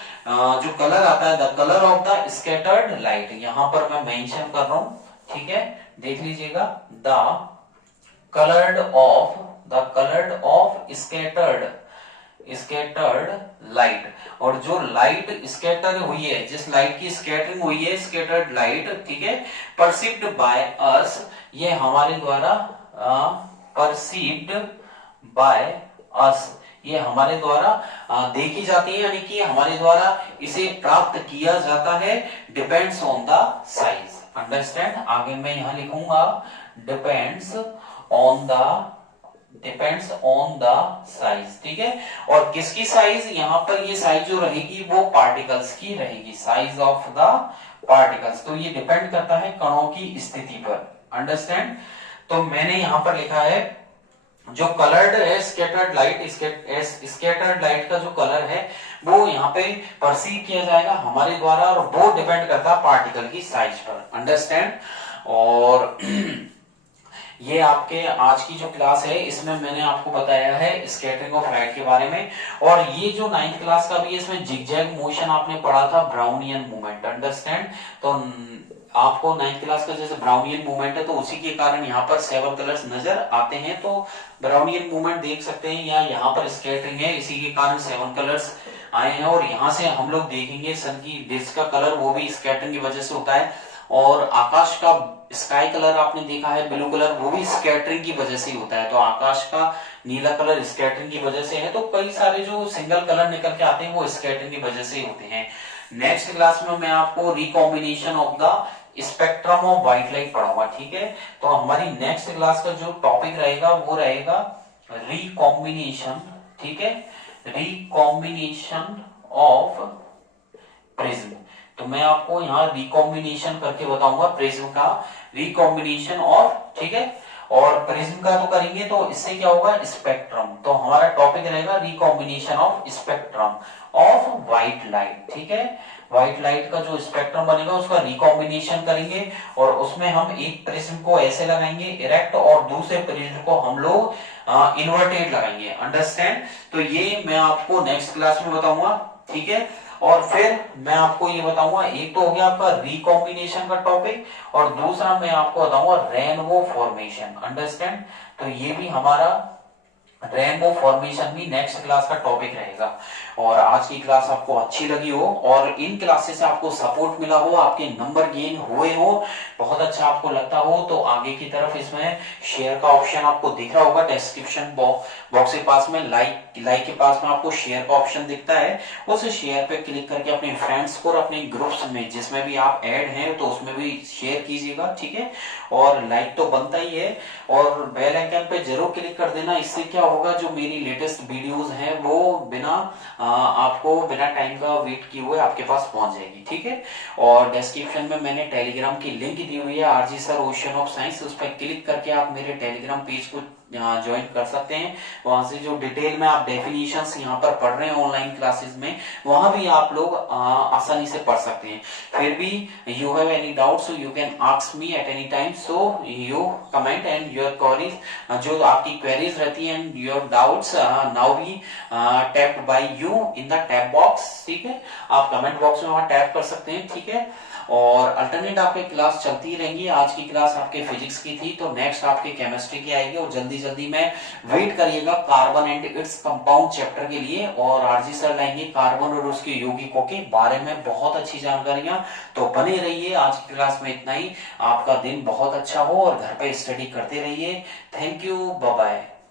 कलर आता है, the colour of the scattered light, यहां पर मैं मेंशन कर रहा हूं, ठीक है, देख लीजिएगा, the coloured of scattered light. और जो लाइट स्कैटर हुई है, जिस लाइट की स्कैटरिंग हुई है, स्कैटर्ड लाइट, ठीक है, परसीव्ड बाय अस, ये हमारे द्वारा परसीव्ड बाय अस, ये हमारे द्वारा देखी जाती है, यानी कि हमारे द्वारा इसे प्राप्त किया जाता है, depends on the size. Understand? आगे मैं यहां लिखूंगा डिपेंड्स ऑन द साइज, ठीक है। और किसकी साइज, यहां पर ये साइज जो रहेगी वो पार्टिकल्स की रहेगी, साइज ऑफ द पार्टिकल्स। तो ये डिपेंड करता है कणों की स्थिति पर। अंडरस्टैंड? तो मैंने यहां पर लिखा है जो कलर्ड है स्कैटर्ड लाइट का जो कलर है वो यहाँ पे परसीव किया जाएगा हमारे द्वारा, और वो डिपेंड करता है पार्टिकल की साइज पर। अंडरस्टैंड? और ये आपके आज की जो क्लास है इसमें मैंने आपको बताया है स्कैटरिंग ऑफ लाइट के बारे में। और ये जो 9th क्लास का भी है, इसमें जिगजैग मोशन आपने पढ़ा था, ब्राउनियन मूवमेंट। अंडरस्टैंड? तो आपको 9th क्लास का जैसे ब्राउनियन मूवमेंट है, तो उसी के कारण यहाँ पर 7 कलर्स नजर आते हैं, तो ब्राउनियन मूवमेंट देख सकते हैं, या यहाँ पर स्कैटरिंग है, इसी के कारण 7 कलर्स आए हैं। और यहाँ से हम लोग देखेंगे सन की डिस्क का कलर, वो भी स्कैटरिंग की वजह से होता है। और आकाश का स्काई कलर आपने देखा है, ब्लू कलर, वो भी स्कैटरिंग की वजह से ही होता है। तो आकाश का नीला कलर स्कैटरिंग की वजह से है। तो कई सारे जो सिंगल कलर निकल के आते हैं वो स्कैटरिंग की वजह से ही होते हैं। नेक्स्ट क्लास में मैं आपको recombination of the spectrum of white light पढ़ाऊंगा, ठीक है। तो हमारी नेक्स्ट क्लास का जो टॉपिक रहेगा वो रहेगा रिकॉम्बिनेशन, ठीक है, रिकॉम्बिनेशन ऑफ प्रिज्म। तो मैं आपको यहाँ रिकॉम्बिनेशन करके बताऊंगा प्रिज्म का, रिकॉम्बिनेशन ऑफ, ठीक है। और प्रिज्म का तो करेंगे तो इससे क्या होगा, स्पेक्ट्रम। तो हमारा टॉपिक रहेगा recombination of spectrum of white light, ठीक है। व्हाइट लाइट का जो स्पेक्ट्रम बनेगा उसका रिकॉम्बिनेशन करेंगे, और उसमें हम एक प्रिज्म को ऐसे लगाएंगे इरेक्ट, और दूसरे प्रिज्म को हम लोग इन्वर्टेड लगाएंगे। अंडरस्टैंड? तो ये मैं आपको नेक्स्ट क्लास में बताऊंगा, ठीक है। और फिर मैं आपको ये बताऊंगा, एक तो हो गया आपका रिकॉम्बिनेशन का टॉपिक, और दूसरा मैं आपको बताऊंगा रेनबो फॉर्मेशन। अंडरस्टैंड? तो ये भी हमारा रेनबो फॉर्मेशन भी नेक्स्ट क्लास का टॉपिक रहेगा। और आज की क्लास आपको अच्छी लगी हो, और इन क्लासेस से आपको सपोर्ट मिला हो, आपके नंबर गेन हुए हो, बहुत अच्छा आपको लगता हो, तो आगे की तरफ इसमें शेयर का ऑप्शन आपको दिख रहा होगा डिस्क्रिप्शन बॉक्स के पास में, लाइक के पास में आपको शेयर का ऑप्शन दिखता है, उस शेयर पे क्लिक करके अपने फ्रेंड्स को और अपने ग्रुप्स में जिसमें भी आप ऐड हैं तो उसमें भी शेयर कीजिएगा, ठीक है। और लाइक तो बनता ही है, और बेल आइकन पे जरूर क्लिक कर देना। इससे क्या होगा, जो मेरी लेटेस्ट वीडियोस हैं वो आपको बिना टाइम का वेट किए हुए आपके पास पहुंच जाएगी, ठीक है। और डिस्क्रिप्शन में मैंने टेलीग्राम की लिंक दी हुई है, RG sir ocean of science, उस पर क्लिक करके आप मेरे टेलीग्राम पेज को ज्वाइन कर सकते हैं। वहां से जो डिटेल में आप डेफिनेशंस यहाँ पर पढ़ रहे हैं ऑनलाइन क्लासेस में, वहां भी आप लोग आसानी से पढ़ सकते हैं। फिर भी you have any doubt so you can ask me at any time, so you comment and your queries, जो आपकी क्वेरीज रहती हैं and your doubts now be tapped by you in the tap box, ठीक है। आप comment box में वहां tap कर सकते हैं, ठीक है। और अल्टरनेट आपकी क्लास चलती रहेंगी। आज की क्लास आपके फिजिक्स की थी, तो नेक्स्ट आपके केमिस्ट्री की आएगी, और जल्दी जल्दी में वेट करिएगा carbon and its compound chapter के लिए। और आरजी सर लाएंगे कार्बन और उसके यौगिकों के बारे में बहुत अच्छी जानकारियां। तो बने रहिए, आज की क्लास में इतना ही। आपका दिन बहुत अच्छा हो और घर पे स्टडी करते रहिए। Thank you, bye bye.